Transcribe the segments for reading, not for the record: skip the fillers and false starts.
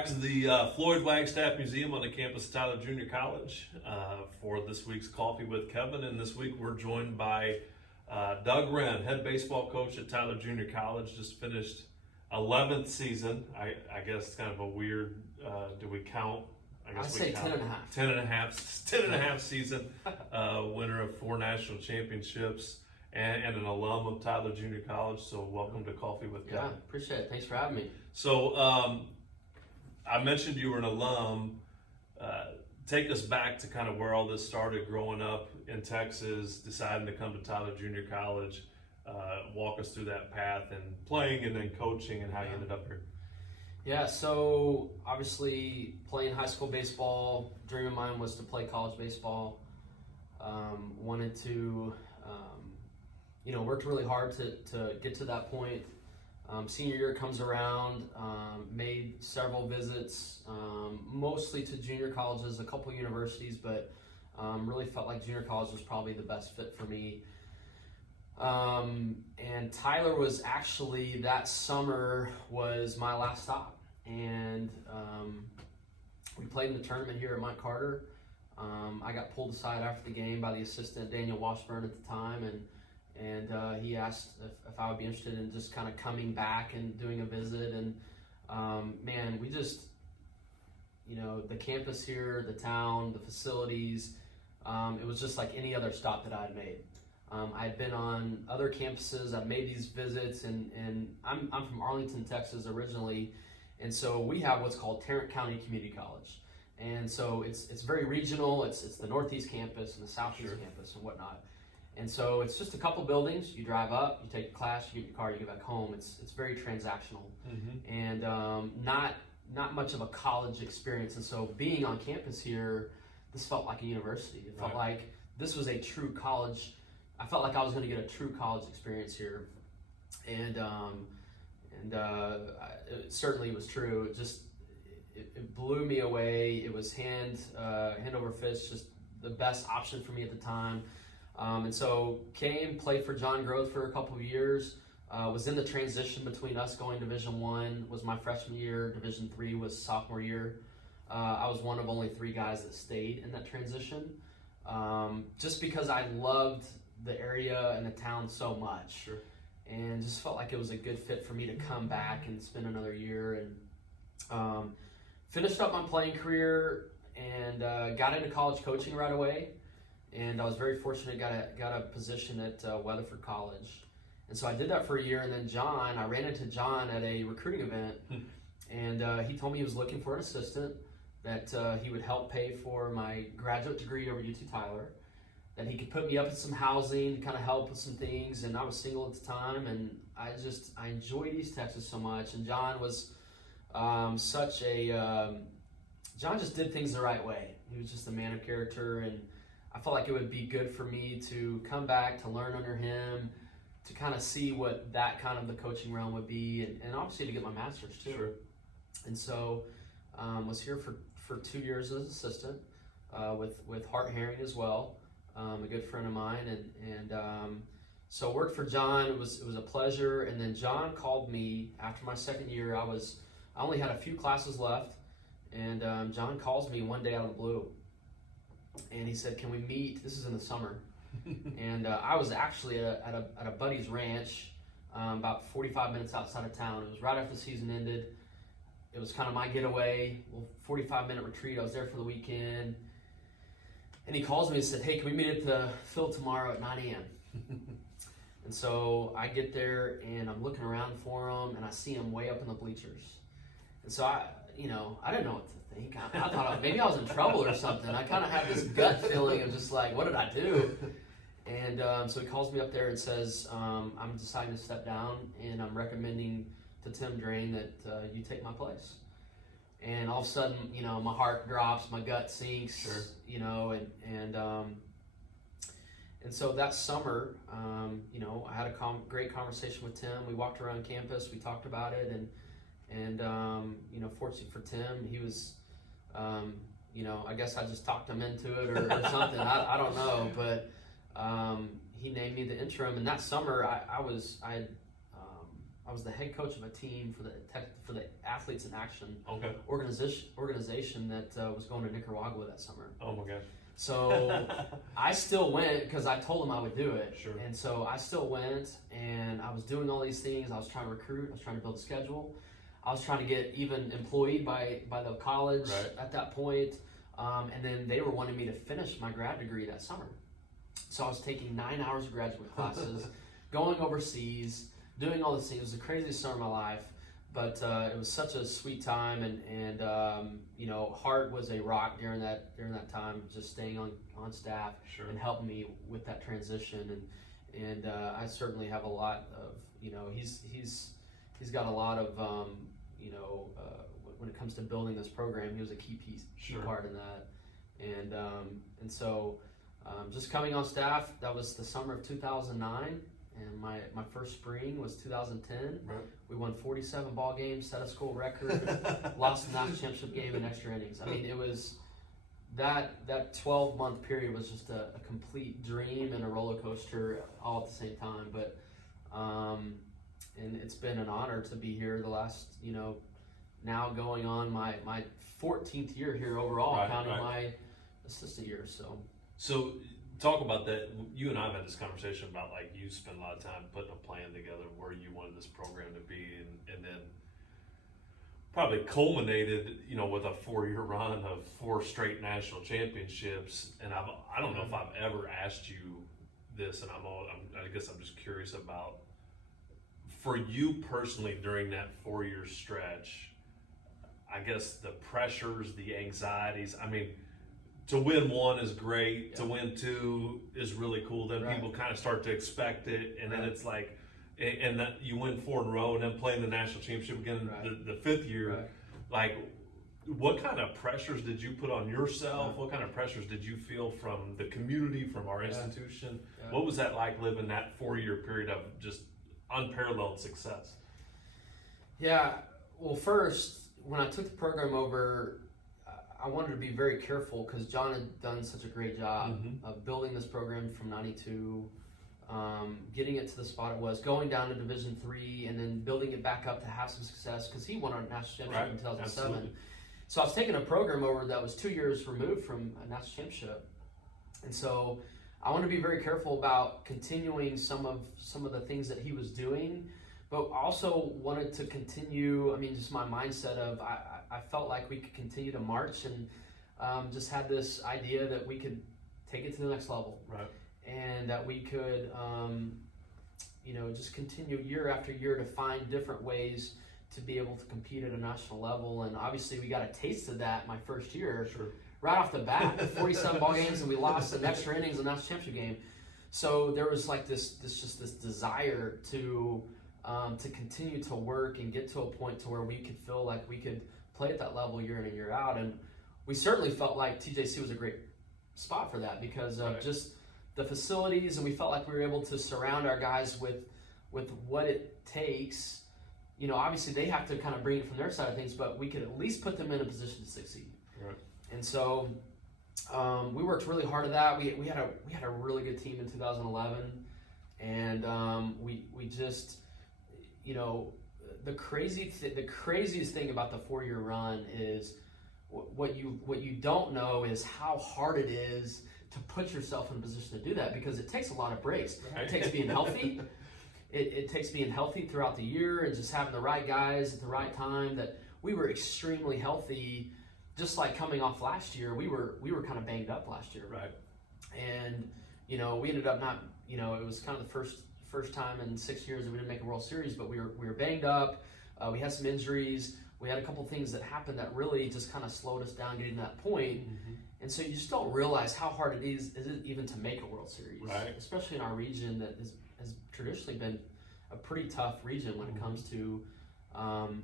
back to the Floyd Wagstaff Museum on the campus of Tyler Junior College for this week's Coffee with Kevin. And this week we're joined by Doug Wren, head baseball coach at Tyler Junior College. Just finished 11th season. I guess it's kind of a weird, do we count? I guess I'd say 10 and a half. 10 and a half season, winner of 4 national championships and an alum of Tyler Junior College. So welcome to Coffee with Kevin. Yeah, appreciate it. Thanks for having me. So I mentioned you were an alum. Take us back to kind of where all this started growing up in Texas, deciding to come to Tyler Junior College. Walk us through that path and playing and then coaching and how you ended up here. Yeah, so obviously playing high school baseball, dream of mine was to play college baseball. Wanted to, worked really hard to get to that point. Senior year comes around, made several visits, mostly to junior colleges, a couple universities, but really felt like junior college was probably the best fit for me. And Tyler was actually, that summer was my last stop. And we played in the tournament here at Mike Carter. I got pulled aside after the game by the assistant, Daniel Washburn, at the time, and he asked if I would be interested in just kind of coming back and doing a visit. And man, we just, the campus here, the town, the facilities, it was just like any other stop that I had made. I had been on other campuses, I've made these visits, and I'm from Arlington, Texas originally, and so we have what's called Tarrant County Community College. And so it's very regional, it's the Northeast campus and the Southeast campus and whatnot. And so it's just a couple buildings, you drive up, you take a class, you get your car, you get back home. It's very transactional, and not much of a college experience. And so being on campus here, this felt like a university. It felt like this was a true college. I felt like I was going to get a true college experience here, and it certainly was true. It blew me away. It was hand over fist, just the best option for me at the time. And so played for John Groth for a couple of years. Was in the transition between us going Division I was my freshman year, Division III was sophomore year. I was one of only 3 guys that stayed in that transition, just because I loved the area and the town so much, and just felt like it was a good fit for me to come back and spend another year. And finished up my playing career and got into college coaching right away. And I was very fortunate, got a position at Weatherford College. And so I did that for a year, and then I ran into John at a recruiting event, and he told me he was looking for an assistant, that he would help pay for my graduate degree over UT Tyler, that he could put me up in some housing to kind of help with some things. And I was single at the time, and I enjoyed East Texas so much. And John was John just did things the right way. He was just a man of character, and I felt like it would be good for me to come back, to learn under him, to kind of see what that kind of the coaching realm would be, and obviously to get my master's too. And so was here for 2 years as assistant with Hart Herring as well, a good friend of mine, and so worked for John. It was a pleasure. And then John called me after my second year. I only had a few classes left, and John calls me one day out of the blue. And he said, "Can we meet?" This is in the summer, and I was actually at a buddy's ranch, about 45 minutes outside of town. It was right after the season ended. It was kind of my getaway, little 45-minute retreat. I was there for the weekend, and he calls me and said, "Hey, can we meet at the field tomorrow at 9 a.m.?" And so I get there, and I'm looking around for him, and I see him way up in the bleachers. And so I didn't know what to think. I thought maybe I was in trouble or something. I kind of had this gut feeling of just like, what did I do? And so he calls me up there and says, I'm deciding to step down, and I'm recommending to Tim Drain that you take my place. And all of a sudden, my heart drops, my gut sinks, and so that summer, I had a great conversation with Tim. We walked around campus, we talked about it, and fortunately for Tim, he was, I guess I just talked him into it or something. I don't know, but he named me the interim. And that summer, I was I was the head coach of a team for the Athletes in Action Okay. organization that was going to Nicaragua that summer. Oh my gosh. So I still went because I told them I would do it. Sure. And so I still went, and I was doing all these things. I was trying to recruit. I was trying to build a schedule. I was trying to get even employed by the college Right. at that point. And then they were wanting me to finish my grad degree that summer. So I was taking 9 hours of graduate classes, going overseas, doing all these things. It was the craziest summer of my life, but it was such a sweet time, and you know, Hart was a rock during that time, just staying on staff Sure. and helping me with that transition, and I certainly have a lot of, you know, he's got a lot of you know, when it comes to building this program, he was a key Sure. part in that, and so just coming on staff, that was the summer of 2009. And my first spring was 2010. Right. We won 47 ball games, set a school record, lost the national championship game in extra innings. I mean, it was that 12-month period was just a complete dream and a roller coaster all at the same time. But and it's been an honor to be here the last, you know, now going on my 14th year here overall, Right, counting right. my assistant years. So talk about that. You and I have had this conversation about, like, you spent a lot of time putting a plan together where you wanted this program to be, and then probably culminated, you know, with a 4-year run of 4 straight national championships. And I don't know if I've ever asked you this, and I guess I'm just curious about, for you personally during that 4-year stretch, I guess the pressures, the anxieties. I mean, to win 1 is great. Yeah. To win 2 is really cool. Then Right. people kind of start to expect it, and then Right. it's like, and that you win 4 in a row, and then playing the national championship again Right. the 5th year. Right. Like, what kind of pressures did you put on yourself? Yeah. What kind of pressures did you feel from the community, from our Yeah. institution? Yeah. What was that like, living that 4-year period of just unparalleled success? Yeah, well, first, when I took the program over, I wanted to be very careful because John had done such a great job Mhm. of building this program from '92, getting it to the spot it was, going down to Division III, and then building it back up to have some success because he won our national championship Right, in 2007. absolutely. So I was taking a program over that was 2 years removed from a national championship, and so I wanted to be very careful about continuing some of the things that he was doing, but also wanted to continue. I mean, just my mindset of I felt like we could continue to march, and just had this idea that we could take it to the next level, Right. and that we could you know, just continue year after year to find different ways to be able to compete at a national level. And obviously we got a taste of that my first year. Sure. Right off the bat, 47 ball games, and we lost in extra innings in the national championship game. So there was like this desire to continue to work and get to a point to where we could feel like we could play at that level year in and year out. And we certainly felt like TJC was a great spot for that because of Right. just the facilities, and we felt like we were able to surround our guys with what it takes. You know, obviously they have to kind of bring it from their side of things, but we could at least put them in a position to succeed. Right. And so we worked really hard at that. We had a really good team in 2011, and we just, you know, the craziest thing about the 4-year run is what you don't know is how hard it is to put yourself in a position to do that, because it takes a lot of breaks. Right. It takes being healthy. It takes being healthy throughout the year and just having the right guys at the right time. That we were extremely healthy. Just like coming off last year, we were kind of banged up last year. Right. And, you know, we ended up not, you know, it was kind of the first time in 6 years that we didn't make a World Series, but we were banged up. We had some injuries. We had a couple things that happened that really just kind of slowed us down getting to that point. Mm-hmm. And so you just don't realize how hard it is even to make a World Series, Right. especially in our region that has traditionally been a pretty tough region when it comes to,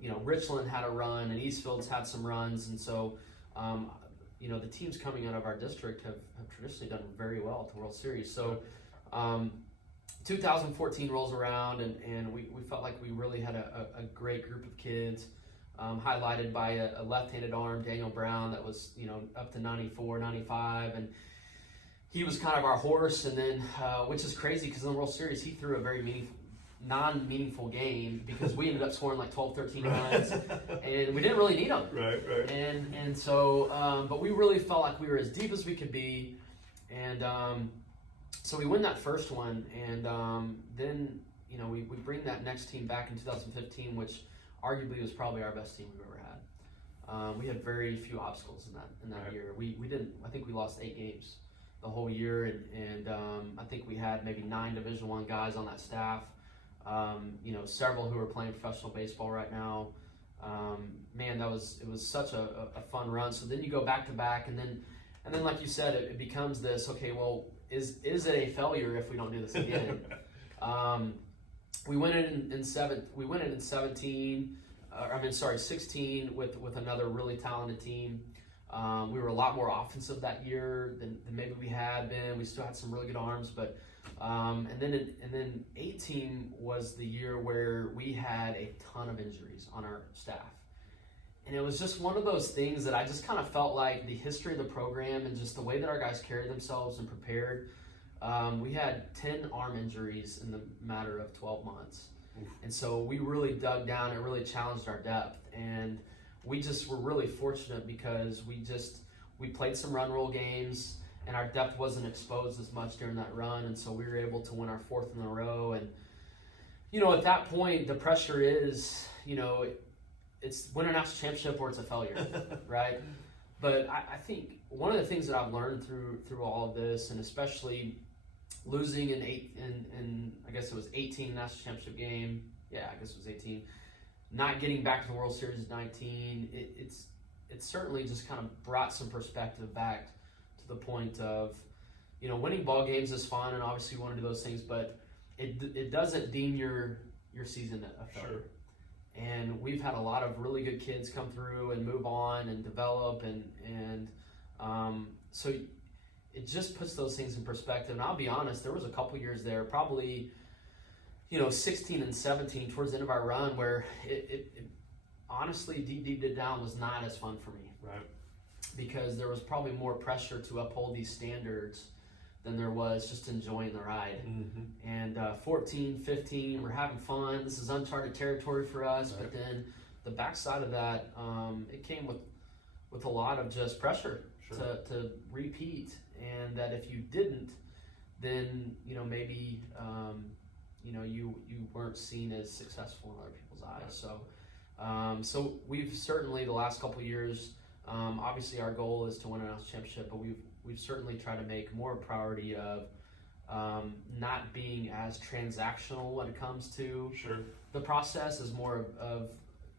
you know, Richland had a run and Eastfield's had some runs, and so, you know, the teams coming out of our district have traditionally done very well at the World Series. So 2014 rolls around, and we felt like we really had a great group of kids, highlighted by a left-handed arm, Daniel Brown, that was, you know, up to 94, 95, and he was kind of our horse. And then, which is crazy because in the World Series he threw a very non-meaningful game because we ended up scoring like 12, 13 runs, and we didn't really need them. Right. And so, but we really felt like we were as deep as we could be, and so we win that first one, and then we bring that next team back in 2015, which arguably was probably our best team we've ever had. We had very few obstacles in that Right. year. We didn't. I think we lost 8 games the whole year, and I think we had maybe 9 Division I guys on that staff. Several who are playing professional baseball right now. Man, it was such a fun run. So then you go back to back, and then like you said, it becomes this. Okay, well, is it a failure if we don't do this again? We win it in 17. 16 with another really talented team. We were a lot more offensive that year than maybe we had been. We still had some really good arms, but and then 18 was the year where we had a ton of injuries on our staff, and it was just one of those things that I just kind of felt like the history of the program and just the way that our guys carried themselves and prepared. We had 10 arm injuries in the matter of 12 months. And so we really dug down and really challenged our depth, and we just were really fortunate because we played some run roll games and our depth wasn't exposed as much during that run, and so we were able to win our 4th in a row. And at that point the pressure is it's win a national championship or it's a failure. Right? But I think one of the things that I've learned through all of this, and especially losing in I guess it was 18 national championship game. Yeah, I guess it was 18. Not getting back to the World Series in 19. It's certainly just kind of brought some perspective back to the point of, winning ball games is fun, and obviously you want to do those things, but it doesn't deem your season a failure. Sure. And we've had a lot of really good kids come through and move on and develop, and so it just puts those things in perspective. And I'll be honest, there was a couple years there, probably 16 and 17 towards the end of our run, where it honestly deep down was not as fun for me. Right. Because there was probably more pressure to uphold these standards than there was just enjoying the ride. Mm-hmm. And 14, 15, we're having fun. This is uncharted territory for us. Right. But then the backside of that, it came with a lot of just pressure. Sure. to repeat, and that if you didn't, then maybe you weren't seen as successful in other people's eyes. Right. So we've certainly the last couple of years, obviously our goal is to win a national championship, but we've certainly tried to make more a priority of not being as transactional when it comes to Sure. the process, is more of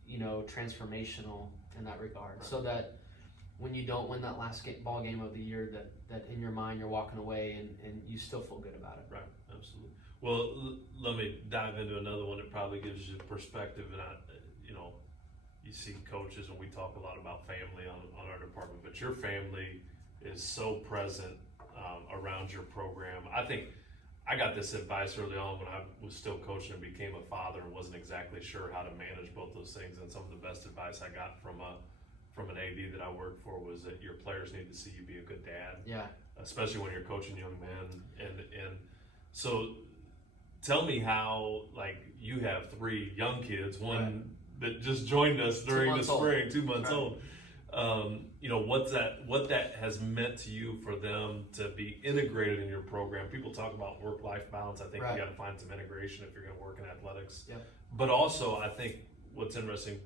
transformational in that regard. Right. So that when you don't win that last ball game of the year, that in your mind you're walking away and you still feel good about it. Right, absolutely. Well, let me dive into another one that probably gives you perspective. And you see coaches, and we talk a lot about family on our department, but your family is so present around your program. I think I got this advice early on when I was still coaching and became a father and wasn't exactly sure how to manage both those things. And some of the best advice I got from an AD that I worked for was that your players need to see you be a good dad. Yeah. Especially when you're coaching young men. And so tell me how, you have 3 young kids, one that just joined us during the spring, 2 months old. What that has meant to you for them to be integrated in your program. People talk about work-life balance. I think you got to find some integration if you're going to work in athletics. Yep. But also, I think what's interesting,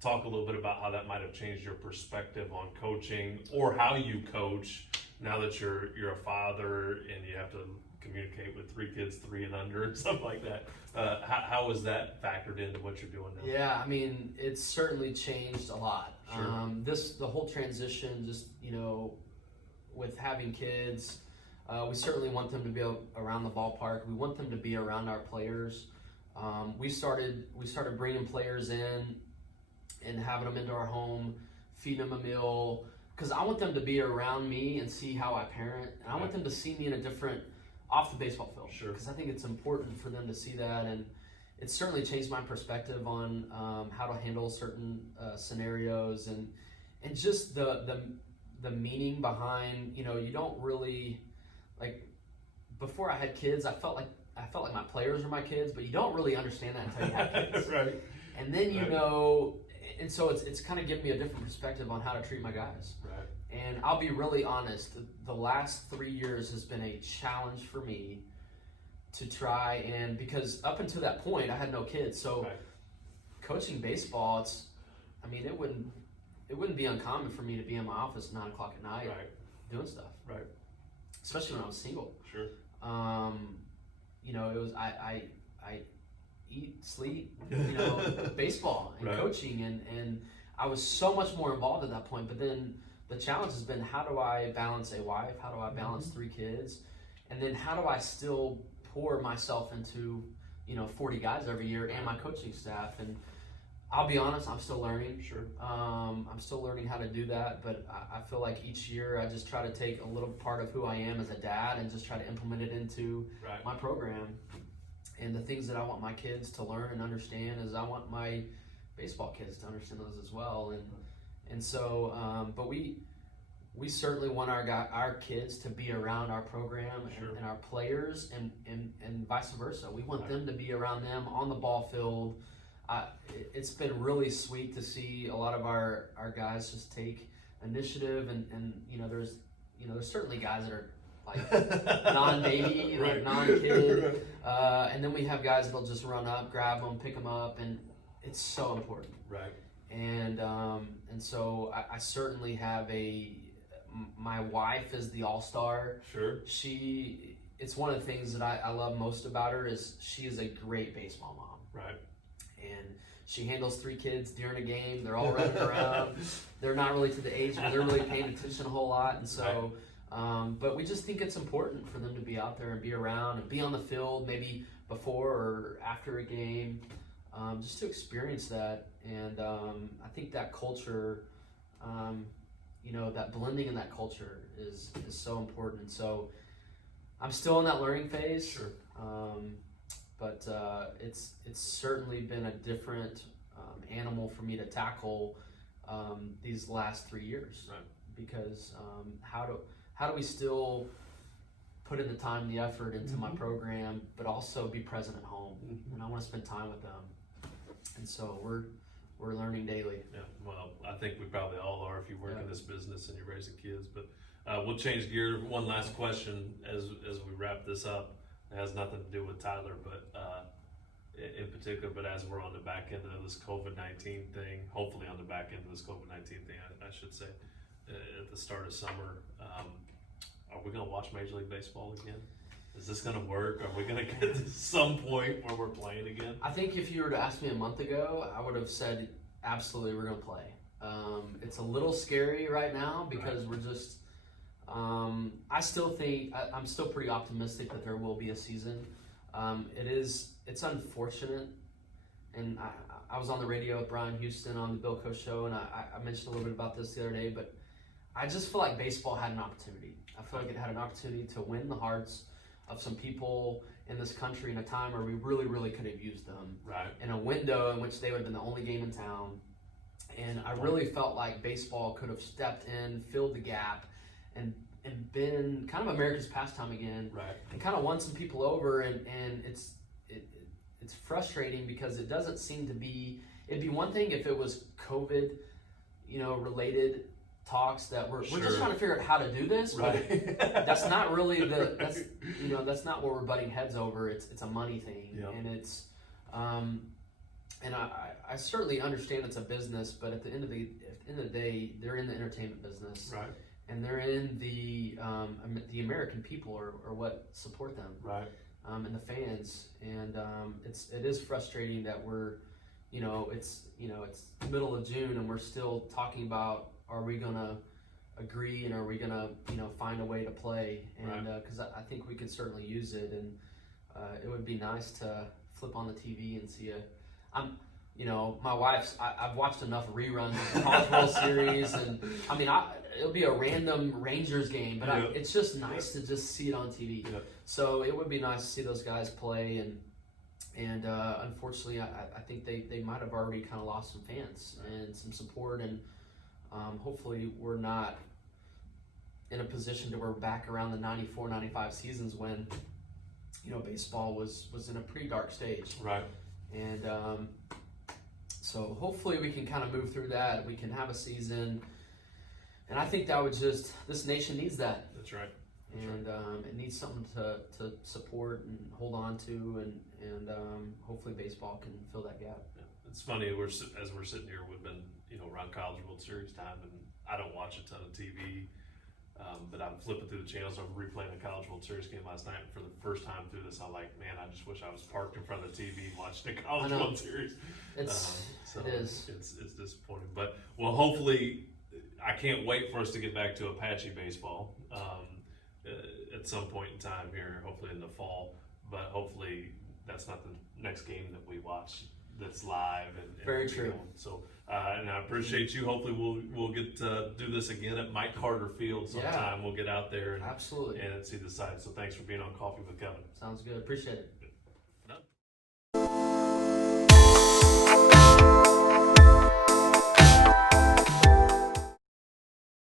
talk a little bit about how that might have changed your perspective on coaching, or how you coach now that you're a father and you have to communicate with 3 kids, 3 and under, and stuff like that. How is that factored into what you're doing now? Yeah, I mean, it's certainly changed a lot. Sure. The whole transition, just with having kids, we certainly want them to be around the ballpark. We want them to be around our players. We started bringing players in and having them into our home, feeding them a meal, because I want them to be around me and see how I parent, and I want them to see me in a different, off the baseball field. Sure. Because I think it's important for them to see that, and it's certainly changed my perspective on how to handle certain scenarios, and just the meaning behind, you don't really, before I had kids, I felt like I felt like my players were my kids, but you don't really understand that until you have kids. Right. And then you Right. know, and so it's kind of given me a different perspective on how to treat my guys. Right. And I'll be really honest, the last 3 years has been a challenge for me to try, and because up until that point I had no kids, so Right. coaching baseball, it wouldn't be uncommon for me to be in my office at 9 o'clock at night Right. doing stuff, Right. especially when I was single. Sure. You know, it was I eat, sleep, you know, baseball and Right. coaching, and I was so much more involved at that point. But then the challenge has been, how do I balance a wife? How do I balance 3 kids? And then how do I still pour myself into, you know, 40 guys every year and my coaching staff? And I'll be honest, I'm still learning. Sure. I'm still learning how to do that, but I feel like each year I just try to take a little part of who I am as a dad and just try to implement it into Right. my program. And the things that I want my kids to learn and understand is I want my baseball kids to understand those as well. And so, but we certainly want our kids to be around our program Sure. and our players, and vice versa. We want Right. them to be around them on the ball field. It's been really sweet to see a lot of our guys just take initiative, and you know, there's certainly guys that are like non-baby, Right. like non-kid, Right. and then we have guys that'll just run up, grab them, pick them up, and it's so important. Right. And so I certainly have my wife is the all-star. Sure. It's one of the things that I love most about her is she is a great baseball mom. Right. And she handles 3 kids during a game. They're all running around. They're not really to the age where they're really paying attention a whole lot. And so, but we just think it's important for them to be out there and be around and be on the field, maybe before or after a game, just to experience that. And I think that culture, you know, that blending in that culture is so important. So I'm still in that learning phase. Sure. But it's certainly been a different animal for me to tackle these last 3 years. Right. Because how do we still put in the time and the effort into my program, but also be present at home? And I want to spend time with them. And so we're learning daily. Yeah. Well, I think we probably all are if you work Yeah. in this business and you're raising kids. But we'll change gear. One last question as we wrap this up. It has nothing to do with Tyler, but in particular, but as we're on the back end of this COVID-19 thing, hopefully on the back end of this COVID-19 thing, I should say, at the start of summer, are we going to watch Major League Baseball again? Is this going to work? Are we going to get to some point where we're playing again? I think if you were to ask me a month ago, I would have said absolutely we're going to play. It's a little scary right now because we're just. I still think I'm still pretty optimistic that there will be a season. It's unfortunate, and I was on the radio with Brian Houston on the Bill Coe show, and I mentioned a little bit about this the other day, but I just feel like baseball had an opportunity. I feel like it had an opportunity to win the hearts of some people in this country in a time where we really, really could have used them. Right. In a window in which they would have been the only game in town. And I really felt like baseball could have stepped in, filled the gap, and been kind of America's pastime again. Right. And kind of won some people over, and it's frustrating because it doesn't seem to be. It'd be one thing if it was COVID, you know, related talks that we're just trying to figure out how to do this, Right. but that's not really that's not what we're butting heads over. It's a money thing, Yep. and it's and I certainly understand it's a business, but at the end of the day, they're in the entertainment business, Right. and they're in the American people are what support them, Right. And the fans, and it is frustrating that we're, it's middle of June and we're still talking about, are we gonna agree and are we gonna find a way to play, and because I think we could certainly use it, and it would be nice to flip on the TV and see my wife's. I've watched enough reruns of the College World Series, and I mean, it'll be a random Rangers game, but it's just nice to just see it on TV. Yep. So it would be nice to see those guys play, and unfortunately, I think they might have already kind of lost some fans and some support, and hopefully we're not in a position to we're back around the 94, 95 seasons when baseball was in a pretty dark stage. Right. And so hopefully we can kind of move through that. We can have a season. And I think that would this nation needs that. That's right. And it needs something to support and hold on to, and hopefully baseball can fill that gap. Yeah. It's funny, as we're sitting here, we've been around College World Series time, and I don't watch a ton of TV, but I'm flipping through the channels. I'm replaying a College World Series game last night. For the first time through this, I'm like, man, I just wish I was parked in front of the TV watching the College World Series. It is. It's disappointing, but hopefully, I can't wait for us to get back to Apache baseball. At some point in time here, hopefully in the fall, but hopefully that's not the next game that we watch that's live. And very true. So, and I appreciate you. Hopefully we'll get to do this again at Mike Carter Field sometime. Yeah. We'll get out there Absolutely. and see the site. So thanks for being on Coffee with Kevin. Sounds good. Appreciate it.